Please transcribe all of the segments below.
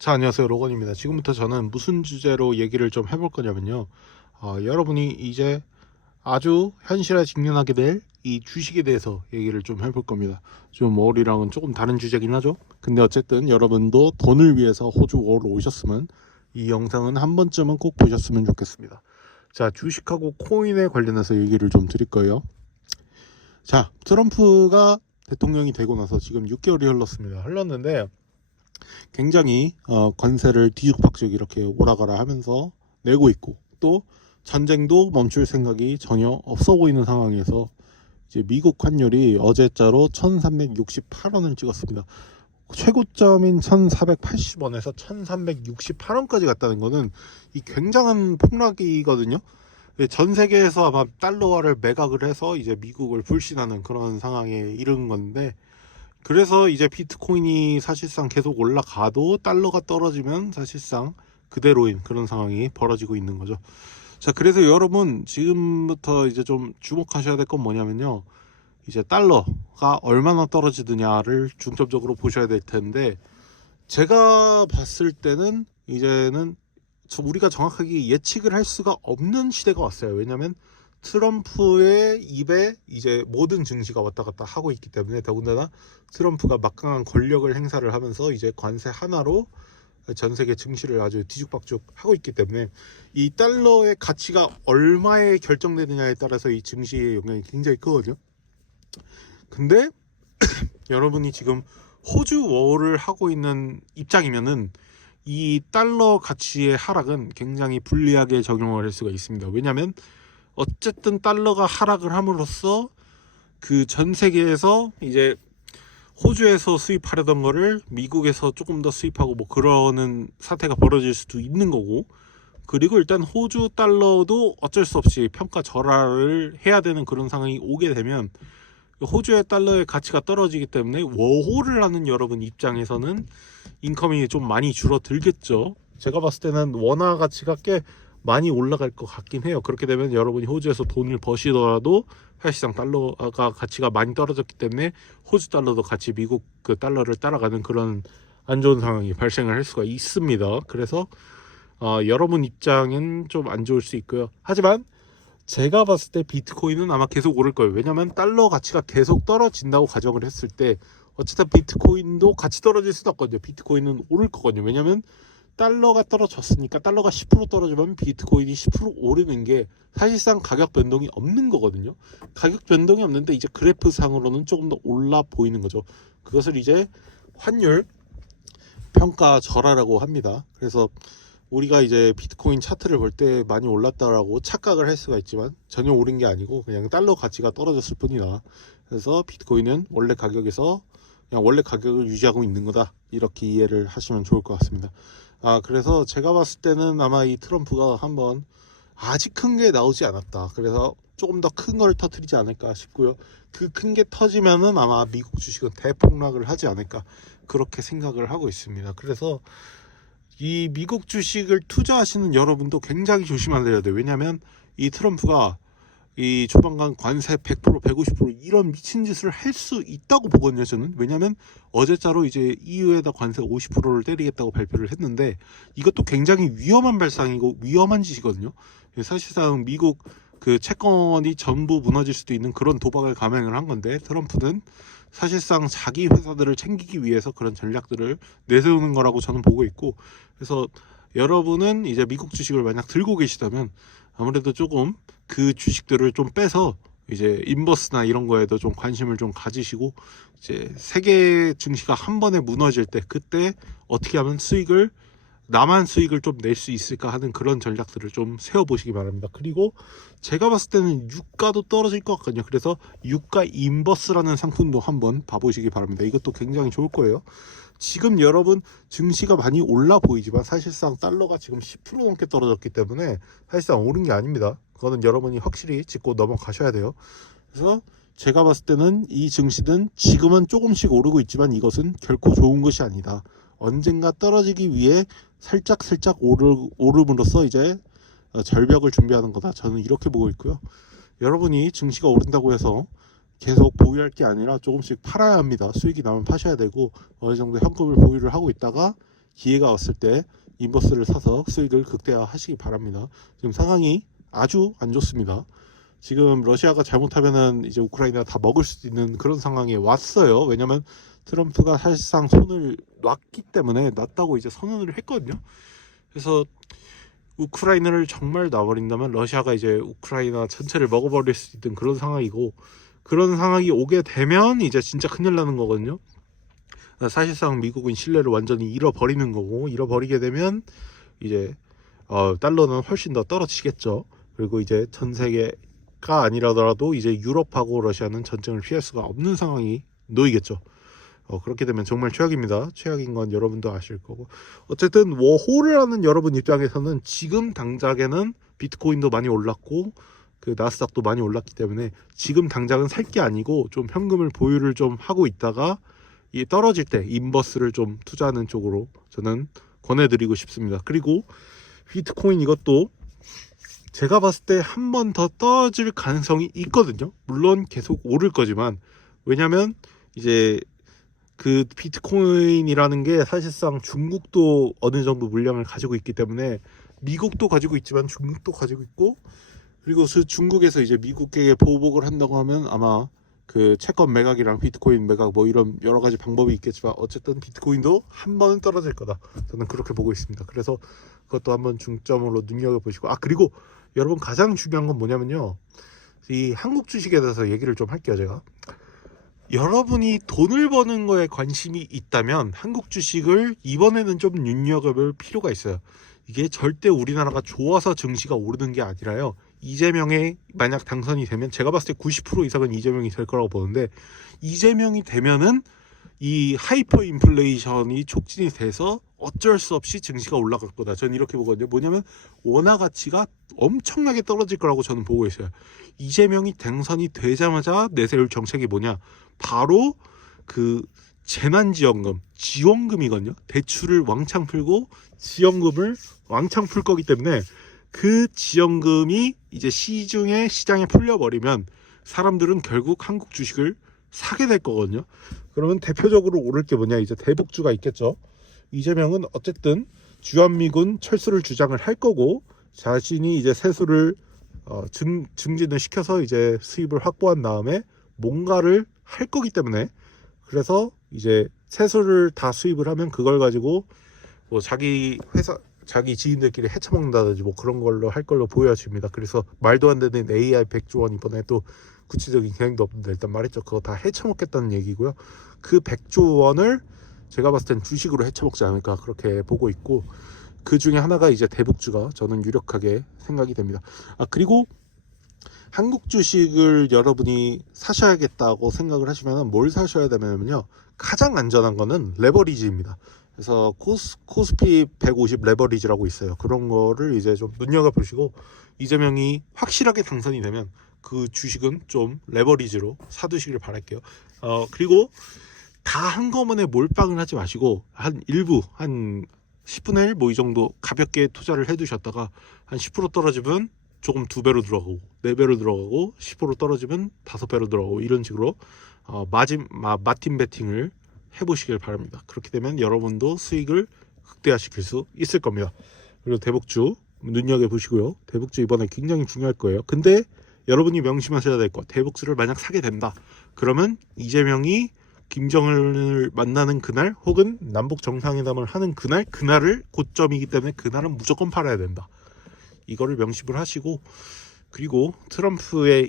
자, 안녕하세요. 로건입니다. 지금부터 저는 무슨 주제로 얘기를 좀 해볼 거냐면요. 여러분이 이제 아주 현실에 직면하게 될 이 주식에 대해서 얘기를 좀 해볼 겁니다. 좀 월이랑은 조금 다른 주제긴 하죠. 근데 어쨌든 여러분도 돈을 위해서 호주 월로 오셨으면 이 영상은 한 번쯤은 꼭 보셨으면 좋겠습니다. 자, 주식하고 코인에 관련해서 얘기를 좀 드릴 거예요. 자, 트럼프가 대통령이 되고 나서 지금 6개월이 흘렀는데 굉장히 관세를 뒤죽박죽 이렇게 오라가라 하면서 내고 있고, 또 전쟁도 멈출 생각이 전혀 없어 보이는 상황에서 이제 미국 환율이 어제자로 1368원을 찍었습니다. 최고점인 1480원에서 1368원까지 갔다는 거는 이 굉장한 폭락이거든요. 전 세계에서 아마 달러화를 매각을 해서 이제 미국을 불신하는 그런 상황에 이른 건데, 그래서 이제 비트코인이 사실상 계속 올라가도 달러가 떨어지면 사실상 그대로인 그런 상황이 벌어지고 있는 거죠. 자, 그래서 여러분 지금부터 이제 좀 주목하셔야 될 건 뭐냐면요, 이제 달러가 얼마나 떨어지느냐를 중점적으로 보셔야 될 텐데, 제가 봤을 때는 이제는 우리가 정확하게 예측을 할 수가 없는 시대가 왔어요. 왜냐하면 트럼프의 입에 이제 모든 증시가 왔다 갔다 하고 있기 때문에, 더군다나 트럼프가 막강한 권력을 행사를 하면서 이제 관세 하나로 전 세계 증시를 아주 뒤죽박죽 하고 있기 때문에 이 달러의 가치가 얼마에 결정되느냐에 따라서 이 증시의 영향이 굉장히 크거든요. 근데 여러분이 지금 호주 월을 하고 있는 입장이면은 이 달러 가치의 하락은 굉장히 불리하게 적용을 할 수가 있습니다. 왜냐하면 어쨌든 달러가 하락을 함으로써 그 전 세계에서 이제 호주에서 수입하려던 거를 미국에서 조금 더 수입하고 뭐 그러는 사태가 벌어질 수도 있는 거고, 그리고 일단 호주 달러도 어쩔 수 없이 평가 절하를 해야 되는 그런 상황이 오게 되면 호주의 달러의 가치가 떨어지기 때문에 워홀을 하는 여러분 입장에서는 인컴이 좀 많이 줄어들겠죠. 제가 봤을 때는 원화 가치가 꽤 많이 올라갈 것 같긴 해요. 그렇게 되면 여러분이 호주에서 돈을 버시더라도 사실상 달러가 가치가 많이 떨어졌기 때문에 호주 달러도 같이 미국 그 달러를 따라가는 그런 안 좋은 상황이 발생을 할 수가 있습니다. 그래서 여러분 입장은 좀 안 좋을 수 있고요. 하지만 제가 봤을 때 비트코인은 아마 계속 오를 거예요. 왜냐하면 달러 가치가 계속 떨어진다고 가정을 했을 때 어쨌든 비트코인도 같이 떨어질 수도 없거든요. 비트코인은 오를 거거든요. 왜냐하면 달러가 떨어졌으니까, 달러가 10% 떨어지면 비트코인이 10% 오르는 게 사실상 가격 변동이 없는 거거든요. 가격 변동이 없는데 이제 그래프 상으로는 조금 더 올라 보이는 거죠. 그것을 이제 환율 평가 절하라고 합니다. 그래서 우리가 이제 비트코인 차트를 볼 때 많이 올랐다라고 착각을 할 수가 있지만 전혀 오른 게 아니고 그냥 달러 가치가 떨어졌을 뿐이다. 그래서 비트코인은 원래 가격에서 그냥 원래 가격을 유지하고 있는 거다, 이렇게 이해를 하시면 좋을 것 같습니다. 그래서 제가 봤을 때는 아마 이 트럼프가 한번 아직 큰 게 나오지 않았다. 그래서 조금 더 큰 걸 터뜨리지 않을까 싶고요. 그 큰 게 터지면은 아마 미국 주식은 대폭락을 하지 않을까, 그렇게 생각을 하고 있습니다. 그래서 이 미국 주식을 투자하시는 여러분도 굉장히 조심하셔야 돼요. 왜냐하면 이 트럼프가 이 조만간 관세 100%, 150% 이런 미친 짓을 할 수 있다고 보거든요, 저는. 왜냐하면 어제자로 이제 EU에다 관세 50%를 때리겠다고 발표를 했는데, 이것도 굉장히 위험한 발상이고 위험한 짓이거든요. 사실상 미국 그 채권이 전부 무너질 수도 있는 그런 도박을 감행을 한 건데, 트럼프는 사실상 자기 회사들을 챙기기 위해서 그런 전략들을 내세우는 거라고 저는 보고 있고, 그래서 여러분은 이제 미국 주식을 만약 들고 계시다면 아무래도 조금 그 주식들을 좀 빼서 이제 인버스나 이런 거에도 좀 관심을 좀 가지시고, 이제 세계 증시가 한 번에 무너질 때 그때 어떻게 하면 나만 수익을 좀 낼 수 있을까 하는 그런 전략들을 좀 세워보시기 바랍니다. 그리고 제가 봤을 때는 유가도 떨어질 것 같거든요. 그래서 유가 인버스라는 상품도 한번 봐보시기 바랍니다. 이것도 굉장히 좋을 거예요. 지금 여러분 증시가 많이 올라 보이지만 사실상 달러가 지금 10% 넘게 떨어졌기 때문에 사실상 오른 게 아닙니다. 그거는 여러분이 확실히 짚고 넘어가셔야 돼요. 그래서 제가 봤을 때는 이 증시는 지금은 조금씩 오르고 있지만 이것은 결코 좋은 것이 아니다. 언젠가 떨어지기 위해 살짝 오름으로써 이제 절벽을 준비하는 거다. 저는 이렇게 보고 있고요. 여러분이 증시가 오른다고 해서 계속 보유할 게 아니라 조금씩 팔아야 합니다. 수익이 나면 파셔야 되고, 어느 정도 현금을 보유를 하고 있다가 기회가 왔을 때 인버스를 사서 수익을 극대화하시기 바랍니다. 지금 상황이 아주 안 좋습니다. 지금 러시아가 잘못하면은 이제 우크라이나 다 먹을 수도 있는 그런 상황에 왔어요. 왜냐면 트럼프가 사실상 손을 놨기 때문에 놨다고 이제 선언을 했거든요. 그래서 우크라이나를 정말 놔버린다면 러시아가 이제 우크라이나 전체를 먹어버릴 수 있는 그런 상황이고, 그런 상황이 오게 되면 이제 진짜 큰일 나는 거거든요. 사실상 미국은 신뢰를 완전히 잃어버리는 거고, 잃어버리게 되면 이제 달러는 훨씬 더 떨어지겠죠. 그리고 이제 전 세계가 아니라더라도 이제 유럽하고 러시아는 전쟁을 피할 수가 없는 상황이 놓이겠죠. 그렇게 되면 정말 최악입니다. 최악인 건 여러분도 아실 거고, 어쨌든 워홀을 하는 여러분 입장에서는 지금 당장에는 비트코인도 많이 올랐고 그 나스닥도 많이 올랐기 때문에 지금 당장은 살 게 아니고 좀 현금을 보유를 좀 하고 있다가 이 떨어질 때 인버스를 좀 투자하는 쪽으로 저는 권해드리고 싶습니다. 그리고 비트코인 이것도 제가 봤을 때 한 번 더 떨어질 가능성이 있거든요. 물론 계속 오를 거지만, 왜냐면 이제 그 비트코인이라는 게 사실상 중국도 어느 정도 물량을 가지고 있기 때문에, 미국도 가지고 있지만 중국도 가지고 있고, 그리고 그 중국에서 이제 미국에게 보복을 한다고 하면 아마 그 채권 매각이랑 비트코인 매각 뭐 이런 여러 가지 방법이 있겠지만, 어쨌든 비트코인도 한 번은 떨어질 거다, 저는 그렇게 보고 있습니다. 그래서 그것도 한번 중점으로 눈여겨보시고, 그리고 여러분 가장 중요한 건 뭐냐면요, 이 한국 주식에 대해서 얘기를 좀 할게요. 제가 여러분이 돈을 버는 거에 관심이 있다면 한국 주식을 이번에는 좀 눈여겨볼 필요가 있어요. 이게 절대 우리나라가 좋아서 증시가 오르는 게 아니라요, 이재명이 만약 당선이 되면 제가 봤을 때 90% 이상은 이재명이 될 거라고 보는데, 이재명이 되면은 이 하이퍼 인플레이션이 촉진이 돼서 어쩔 수 없이 증시가 올라갈 거다, 저는 이렇게 보거든요. 뭐냐면 원화 가치가 엄청나게 떨어질 거라고 저는 보고 있어요. 이재명이 당선이 되자마자 내세울 정책이 뭐냐, 바로 그 재난지원금, 지원금이거든요. 대출을 왕창 풀고 지원금을 왕창 풀 거기 때문에, 그 지원금이 이제 시장에 풀려버리면 사람들은 결국 한국 주식을 사게 될 거거든요. 그러면 대표적으로 오를 게 뭐냐, 이제 대북주가 있겠죠. 이재명은 어쨌든 주한미군 철수를 주장을 할 거고, 자신이 이제 세수를 증진을 시켜서 이제 수입을 확보한 다음에 뭔가를 할 거기 때문에, 그래서 이제 세수를 다 수입을 하면 그걸 가지고 뭐 자기 회사, 자기 지인들끼리 헤쳐먹는다든지 뭐 그런 걸로 할 걸로 보여집니다. 그래서 말도 안 되는 AI 100조 원 이번에 또 구체적인 계획도 없는데 일단 말했죠. 그거 다 헤쳐먹겠다는 얘기고요. 그 100조 원을 제가 봤을 땐 주식으로 헤쳐먹지 않을까 그렇게 보고 있고, 그 중에 하나가 이제 대북주가 저는 유력하게 생각이 됩니다. 그리고 한국 주식을 여러분이 사셔야겠다고 생각을 하시면 뭘 사셔야 되냐면요, 가장 안전한 거는 레버리지입니다. 그래서 코스피 150 레버리지라고 있어요. 그런 거를 이제 좀 눈여겨보시고, 이재명이 확실하게 당선이 되면 그 주식은 좀 레버리지로 사두시길 바랄게요. 그리고 다 한꺼번에 몰빵을 하지 마시고 한 일부, 한 10분의 1 뭐 이 정도 가볍게 투자를 해두셨다가 한 10% 떨어지면 조금 2배로 들어가고 4배로 들어가고 10% 떨어지면 5배로 들어가고, 이런 식으로 마틴 베팅을 해보시길 바랍니다. 그렇게 되면 여러분도 수익을 극대화시킬 수 있을 겁니다. 그리고 대북주 눈여겨보시고요. 대북주 이번에 굉장히 중요할 거예요. 근데 여러분이 명심하셔야 될 것, 대북주를 만약 사게 된다, 그러면 이재명이 김정은을 만나는 그날 혹은 남북 정상회담을 하는 그날을 고점이기 때문에 그날은 무조건 팔아야 된다, 이거를 명심을 하시고, 그리고 트럼프의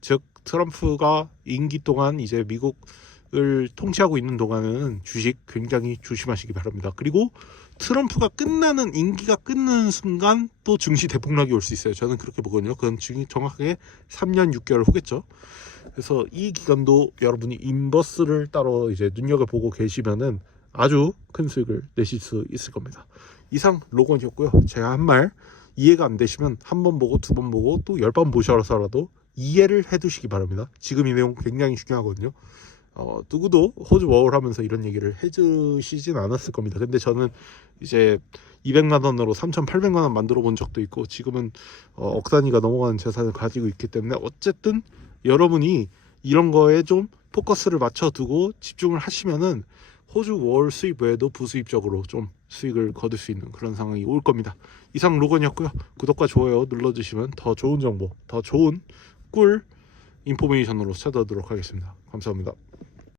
즉 트럼프가 임기 동안 이제 미국을 통치하고 있는 동안에는 주식 굉장히 조심하시기 바랍니다. 그리고 트럼프가 임기가 끝나는 순간 또 증시 대폭락이 올 수 있어요. 저는 그렇게 보거든요. 그건 정확하게 3년 6개월 후겠죠. 그래서 이 기간도 여러분이 인버스를 따로 이제 눈여겨보고 계시면은 아주 큰 수익을 내실 수 있을 겁니다. 이상 로건이었고요. 제가 한 말 이해가 안 되시면 한 번 보고 2번 보고 또 10번 보셔서라도 이해를 해두시기 바랍니다. 지금 이 내용 굉장히 중요하거든요. 누구도 호주 워홀 하면서 이런 얘기를 해주시진 않았을 겁니다. 근데 저는 이제 200만 원으로 3,800만 원 만들어 본 적도 있고, 지금은 억 단위가 넘어가는 재산을 가지고 있기 때문에, 어쨌든 여러분이 이런 거에 좀 포커스를 맞춰두고 집중을 하시면은 호주 월 수입 외에도 부수입적으로 좀 수익을 거둘 수 있는 그런 상황이 올 겁니다. 이상 로건이었고요. 구독과 좋아요 눌러주시면 더 좋은 정보, 더 좋은 꿀 인포메이션으로 찾아오도록 하겠습니다. 감사합니다.